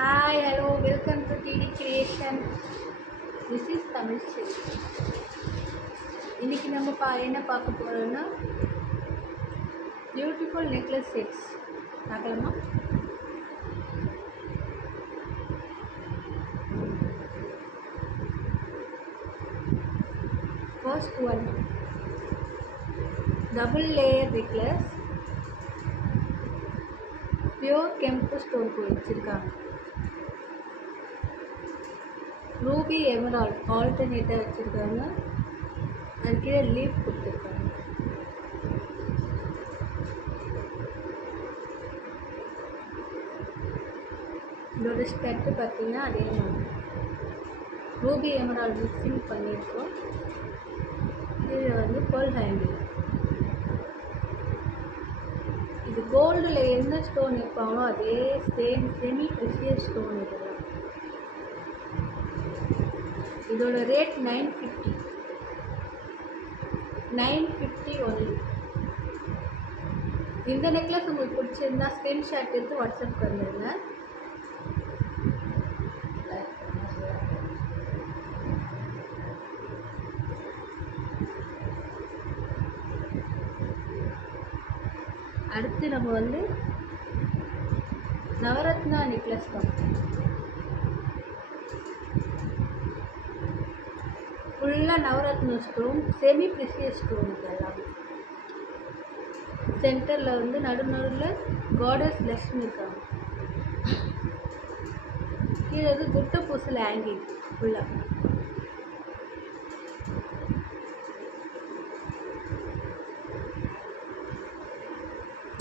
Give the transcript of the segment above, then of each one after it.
Hi, hello, welcome to TD Creation. This is Tamil Selvi. இன்னைக்கு நம்ம என்ன பார்க்க போறோம்னா பியூட்டிஃபுல் நெக்லஸ் செட்ஸ் பார்க்கலாமா? First one, double layer necklace, pure kempu stone வச்சிருக்காங்க. ரூபி எமரால்ட் ஆல்டர்னேட்டாக வச்சுருக்காங்க. அது கீழே லீஃப் கொடுத்துருக்காங்க. இதோட ஸ்டெட்டு பார்த்தீங்கன்னா அதே மாதிரி ரூபி எமரால்ட் மிக்சிங் பண்ணியிருக்கோம். இது பேர்ல் ஹேண்டில். இது கோல்டில் என்ன ஸ்டோன் வைப்பாங்களோ அதே சேம் செமி ப்ரெஷியஸ் ஸ்டோன் இதெல்லாம். இதோட ரேட் 950 ஒன்லி. இந்த நெக்லஸ் உங்களுக்கு பிடிச்சிருந்தா ஸ்க்ரீன்ஷாட் எடுத்து வாட்ஸ்அப் பண்ணிடுங்க. அடுத்து நம்ம நவரத்னா நெக்லஸ் தான். ஃபுல்லாக நவரத்ன ஸ்டோன், செமி ப்ரெஷியஸ் ஸ்டோன். இதெல்லாம் சென்டரில் நடுநடுவில் காடஸ் லக்ஷ்மி இருக்காங்க. கீழே குட்ட பூசல் ஹேங்கிங் ஃபுல்லாக.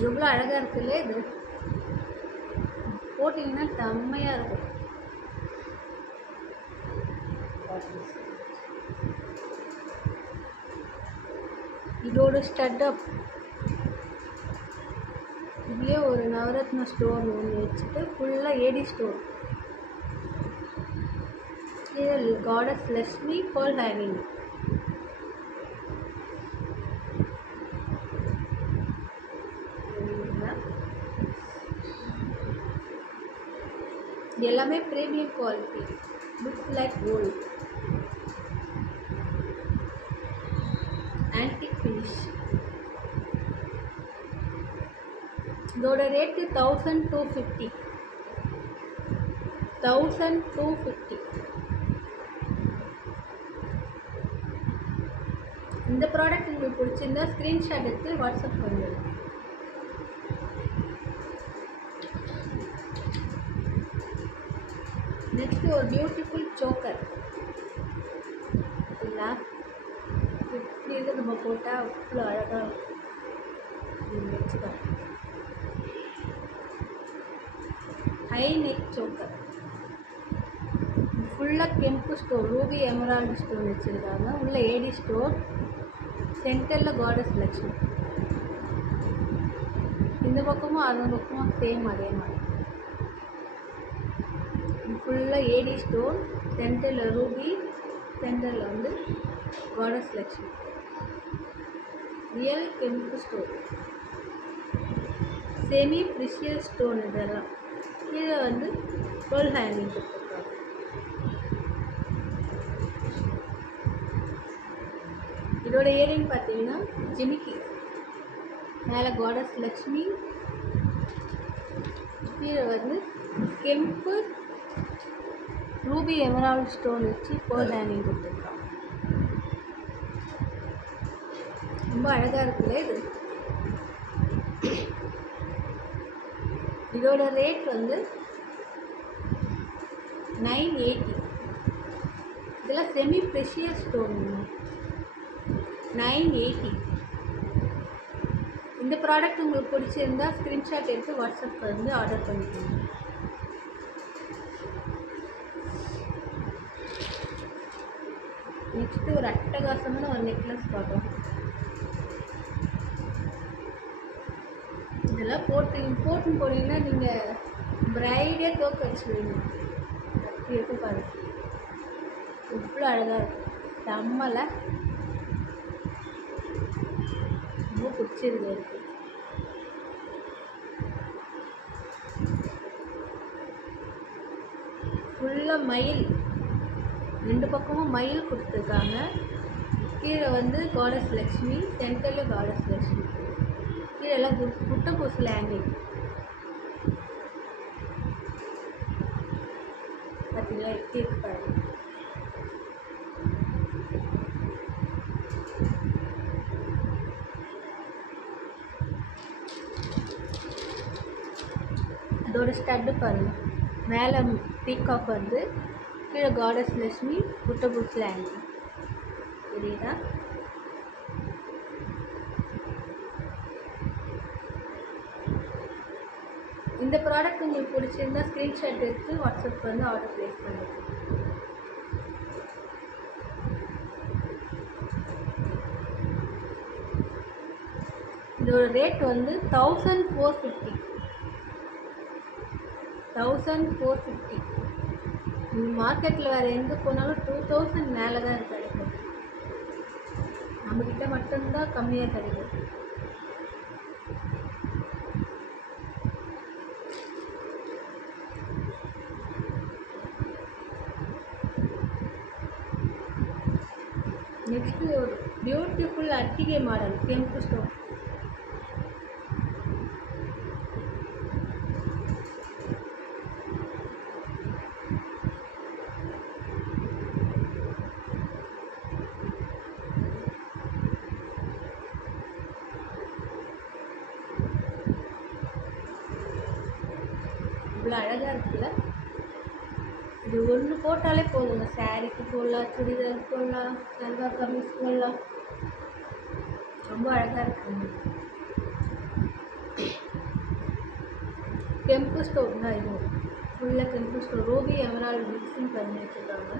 எவ்வளோ அழகாக இருக்குல்ல. இது போட்டிங்கன்னா செம்மையாக இருக்கும். இதோட ஸ்டட்டப் இதுலேயே ஒரு நவரத்ன ஸ்டோன் ஒன்று வச்சுட்டு ஃபுல்லாக ஏடி ஸ்டோன். கீழே காடஸ் லக்ஷ்மி பேர்ல் ஹேங்கிங். எல்லாமே premium quality. Looks like gold. Antique finish. இதோட ரேட்டு 1250. இந்த ப்ராடக்ட் உங்களுக்கு பிடிச்சிருந்தா ஸ்க்ரீன்ஷாட் எடுத்து வாட்ஸ்அப் பண்ணிடுங்க. நெக்ஸ்ட் ஒரு பியூட்டிஃபுல் சோக்கர். இல்லை இப்படி நம்ம போட்டால் அவ்வளோ அழகாக வச்சுக்கலாம். High neck choker. ஃபுல்லாக கெம்பு ஸ்டோன், ரூபி எமரால்டு ஸ்டோன் வச்சுருக்காங்க. உள்ள ஏடி ஸ்டோன், சென்டரில் காடஸ் லக்ஷ்மி. இந்த பக்கமும் அந்த பக்கமும் சேம் அதே மாதிரி. ஃபுல்லாக ஏடி ஸ்டோன், சென்டரில் ரூபி, சென்டரில் காடஸ் லக்ஷ்மி. ரியல் கெம்பு ஸ்டோன், செமி ப்ரெஷியஸ் ஸ்டோன். இதெல்லாம் கீழே பேர்ல் ஹேங்கிங் கொடுத்துருக்காங்க. இதோட இயரிங் பார்த்தீங்கன்னா ஜிமிக்கி. மேலே காடஸ் லக்ஷ்மி, கீழே கெம்பு ரூபி எமரால்டு ஸ்டோன் வச்சு பேர்ல் ஹேங்கிங் கொடுத்துருக்காங்க. ரொம்ப அழகாக இருக்குல்ல இது. இதோட ரேட் 980. இதெல்லாம் செமி ப்ரெஷியஸ் ஸ்டோன். 980. இந்த ப்ராடக்ட் உங்களுக்கு பிடிச்சிருந்தா ஸ்க்ரீன்ஷாட் எடுத்து வாட்ஸ்அப் ஆர்டர் பண்ணிக்கோங்க. நெக்ஸ்ட்டு ஒரு அட்டகாசமான ஒரு நெக்லஸ் பார்க்கலாம். இதெல்லாம் போட்டுன்னு போனீங்கன்னா நீங்கள் பிரைடே தோக்க வச்சுருவீங்க. அப்படி இருக்கு பாருங்க. இவ்வளோ அழகாக இருக்கும். செம்மலை. ரொம்ப பிடிச்சிருக்கு இருக்குது. ஃபுல்லாக மயில், 2 பக்கமும் மயில் கொடுத்துருக்காங்க. கீழே வந்து காடஸ் லக்ஷ்மி, சென்டரில் காடஸ் லக்ஷ்மி, கீழே எல்லாம் புட்ட பூசில் ஹேங்கிங். பார்த்தீங்களா எப்படி இருக்கு பாருங்க. அதோட ஸ்டட்டு பாருங்கள். மேலே பீகாக் வந்து, கீழே காடஸ் லக்ஷ்மி, புட்ட பூசில் ஹேங்கிங். தெரியுதா? இந்த ப்ராடக்ட் உங்களுக்கு பிடிச்சிருந்தா ஸ்க்ரீன்ஷாட் எடுத்து வாட்ஸ்அப் வந்து ஆர்டர் ப்ளேஸ் பண்ணுங்க. இதோட ரேட் வந்து 1450. 1450. மார்க்கெட்டில் வேறு எங்கே போனாலும் 2000 மேலே தான் கிடைக்கும். நம்மக்கிட்ட மட்டும்தான் கம்மியாக கிடைக்கும். நெக்ஸ்ட்டு ஒரு பியூட்டிஃபுல் அட்டிகை மாடல் கெம்பு ஸ்டோன். இவ்வளோ அழகாக இருக்குல்ல. இது ஒன்று போட்டாலே போதுங்க. சாரீக்கு போடலாம், சுடிதார் போடலாம், சல்வார் கமீஸ் போடலாம். ரொம்ப அழகாக இருக்குங்க. கெம்பு ஸ்டோன் தான் இது. ஃபுல்லாக கெம்பு ஸ்டோன், ரூபி எமரால்டு மிக்சிங் பண்ணி வச்சுருக்காங்க.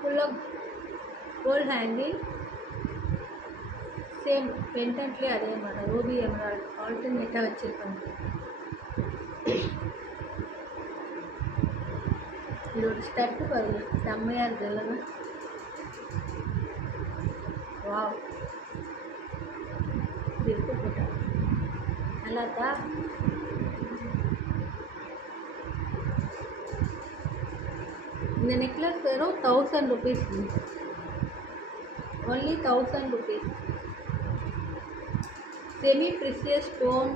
ஃபுல்லாக கோல்ட் ஹேங்கிங். சேம் பெண்டன்ட்லேயே அதே மாதிரி ரூபி எமரால்டு ஆல்டர்னேட்டாக வச்சுருக்காங்க. இதோட ஸ்டட்டு பாருங்க, செம்மையாக இருக்குது இல்லைங்க. வாவ், இது இருக்கு போட்டேன். நல்லா இருக்கா? இந்த நெக்லஸ் வெறும் 1000 rupees. only 1000 rupees. Semi precious stone.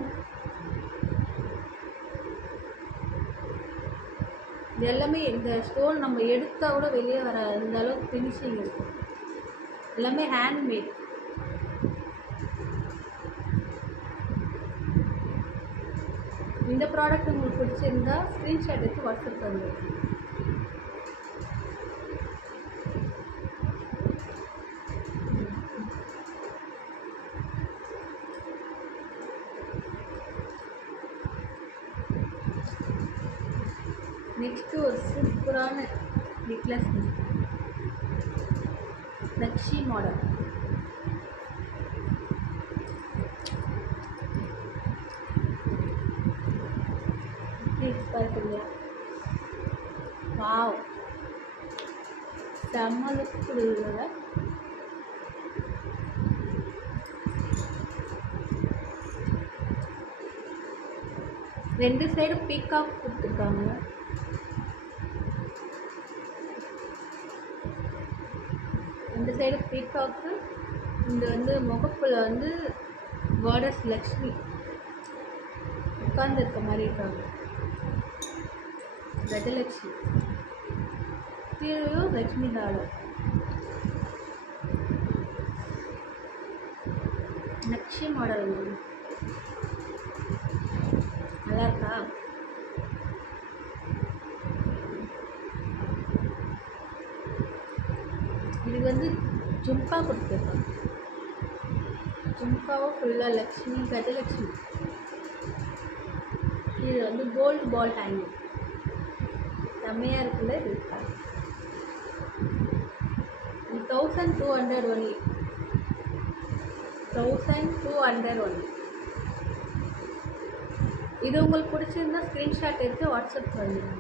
இது எல்லாமே இந்த ஸ்டோன் நம்ம எடுத்தால் கூட வெளியே வர அந்த அளவுக்கு ஃபினிஷிங் இருக்கும். எல்லாமே ஹேண்ட்மேட். இந்த ப்ராடக்ட் உங்களுக்கு பிடிச்சிருந்தா ஸ்க்ரீன்ஷாட் எடுத்து வாட்ஸ்அப் பண்ணுங்க. நெக்ஸ்ட்டு ஒரு சூப்பரான நெக்லஸ், நக்ஷி மாடல். பார்க்குறீங்க? வாவ், செம்ம லுக் கொடுக்குறத. ரெண்டு சைடு பீகாக் கொடுத்துருக்காங்க. இந்த சைடு பீகாக்கு, இந்த வந்து முகப்பில் வந்து காடஸ் லக்ஷ்மி உட்கார்ந்து இருக்க மாதிரி இருக்காங்க. கஜலட்சுமி, கீழேயும் லக்ஷ்மி தாளம். நக்ஷி மாடல் நல்லா இருக்கா? இது வந்து ஜும்கா கொடுத்துருக்காங்க. ஜும்காவும் ஃபுல்லாக லக்ஷ்மி, கஜலட்சுமி. இது வந்து கோல்டு பால் ஹேங்கிங். செம்மையாக இருக்குல்ல இது. 1200 only. 1200 only. இது உங்களுக்கு பிடிச்சிருந்தா ஸ்க்ரீன்ஷாட் எடுத்து வாட்ஸ்அப் பண்ணுங்க.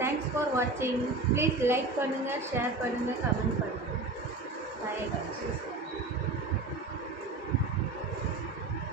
தேங்க்ஸ் ஃபார் வாட்சிங். ப்ளீஸ் லைக் பண்ணுங்கள், ஷேர் பண்ணுங்கள், கமெண்ட் பண்ணுங்கள். பாய்.